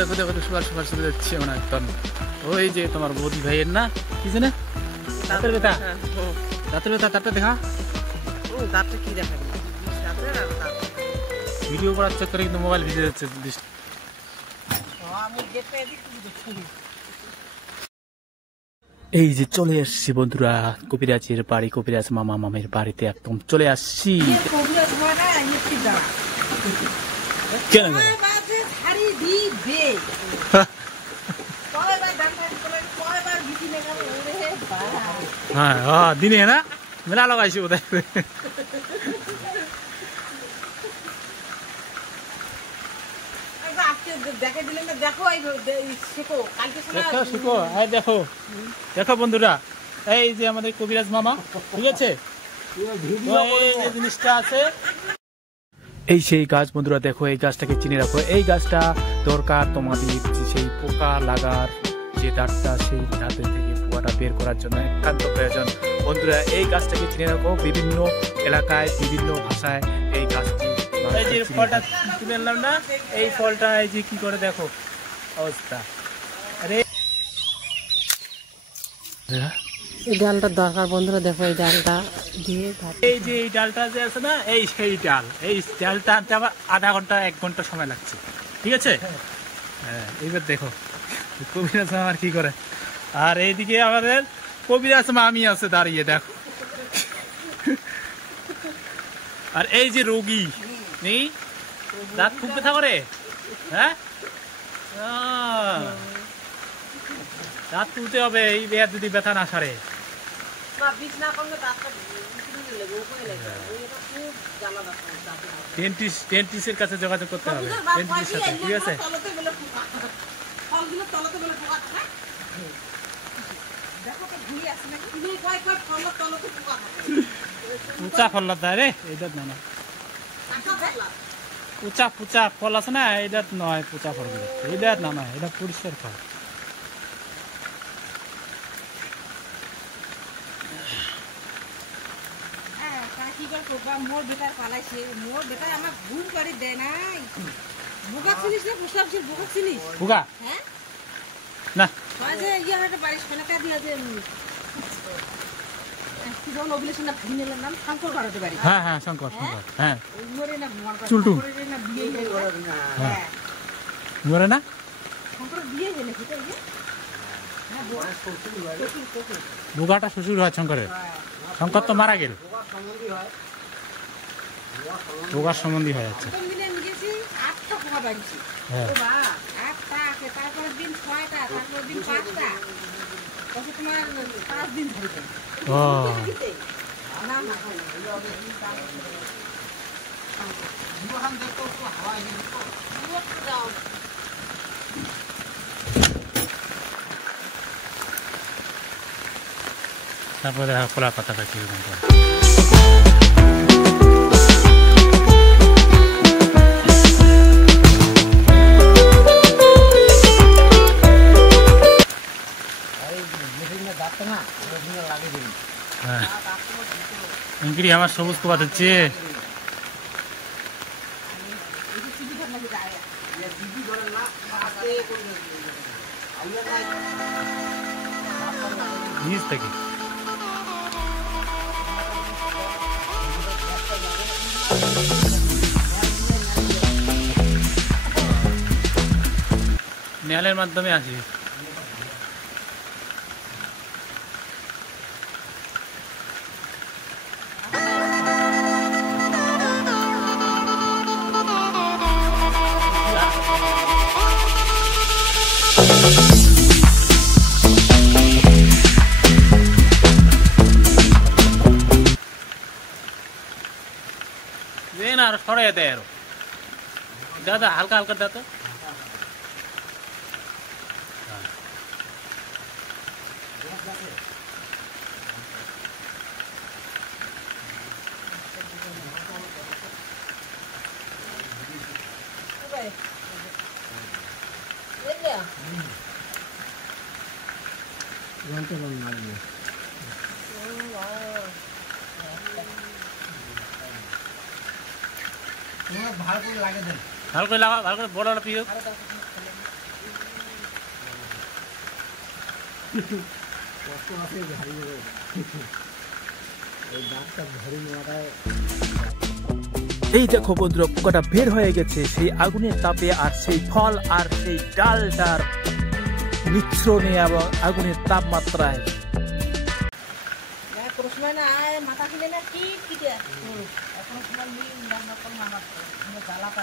দেখো দেখো দেখো সকাল সকাল চলে যাচ্ছে মানে একদম। ওই যে তোমার বৌদি ভাইয়ের না কি জানে দাঁতের ব্যথা, দাঁতের ব্যথা, দাঁতটা দেখা, দাঁতটা কি দেখা ভিডিও করার চক্করে কিন্তু মোবাইল ভিজে যাচ্ছে। এই যে চলে আসছি বন্ধুরা কবিরাজের বাড়ি, কবিরাজ মামা মামের বাড়িতে একদম চলে আসছি। কেন হ্যাঁ হ্যাঁ দিনে না মেলা লাগাইছি বোধহয়। দেখো দেখো বন্ধুরা এই যে আমাদের কবিরাজ মামা, ঠিক আছে জিনিসটা আছে এই সেই গাছ বন্ধুরা। দেখো এই গাছটাকে চিনে রাখো, এই গাছটা দরকার তোমাদের সেই পোকা লাগার যে দাঁতটা সেই দাঁতের থেকে পোকাটা বের করার জন্য একান্ত প্রয়োজন বন্ধুরা। এই গাছটাকে চিনে রাখো, বিভিন্ন এলাকায় বিভিন্ন ভাষায় এই গাছটি। এই যে ফলটা তুলে আনলাম না, এই ফলটা এই যে কি করে দেখো অবস্থা। আরে এই ডালটা দরকার বন্ধুরা, দেখো এই ডালটা দিয়ে এই যে এই ডালটা যে আছে না এই সেই ডাল, এই ডালটা আনতে আমার আধা ঘন্টা 1 ঘন্টা সময় লাগছে, ঠিক আছে। হ্যাঁ এইবার দেখো কবিরাজ মামার কি করে, আর এইদিকে আমাদের কবিরাজ মামি আছে দাঁড়িয়ে দেখো। আর এই যে রোগী নেই দাঁত খুব ব্যথা করে, হ্যাঁ দাঁত তুলতে হবে এই যদি ব্যথা না সারে। ডেন্টিস্টের কাছে যোগাযোগ করতে হবে, ডেন্টিস্টের সাথে, ঠিক আছে। উঁচা ফল দেয় রে এইটা না, না উঁচা পুচা ফল আছে না এইটা নয়, পুচা ফল এইটা না নয়, এটা পরিষ্কার ফল। মোর বেটার পালাইছে, মোর বেটা আমার ঘুম করে দেয় নাই। বুকা চিনিস না? পুষলাম ছিল বুকা চিনিস? বুকা? হ্যাঁ না যে ইয়ে একটা বাড়ির সোনাকা দিয়ে যে কি যেমন অভিলেশনটা ভিনেলের নাম শঙ্কর ঘরতে বাড়ি। হ্যাঁ হ্যাঁ শঙ্কর, শঙ্কর হ্যাঁ মরে না চুলটু না বিয়ে হয়ে গেল। হ্যাঁ মরে না শঙ্কর বিয়ে হলে কি তাই বুকাটা শ্বশুর হয় শঙ্করের, শঙ্কর তো মারা গেল, বুকার সম্বন্ধী হয়ে যাচ্ছে। তারপরের দিন 6টা, তারপরের দিন 5টা, তখন তোমার 5 দিন ধরে। তারপরে খোলা পাতাটা কি আমার সবুজ কোপা হচ্ছে। নিচ থেকে মেলের মাধ্যমে আসি। আর সরাই দেয় আরো দাদা হালকা হালকা দাদা ভালো করে লাগা, ভালো করে বড় পিও। কষ্ট আছে ঝাড়ি নেবে এই গাছটা ধরে নেওয়াটাই। এই দেখো বন্ধুরা, পোকাটা বের হয়ে গেছে সেই আগুনের তাপে, আর সেই ফল আর সেই ডালটার মিশ্রণে এবং আগুনের তাপমাত্রায়। কোনো সময় না মাথা কিনে না কি কি এখন সময় নিয়ে জ্বালাটা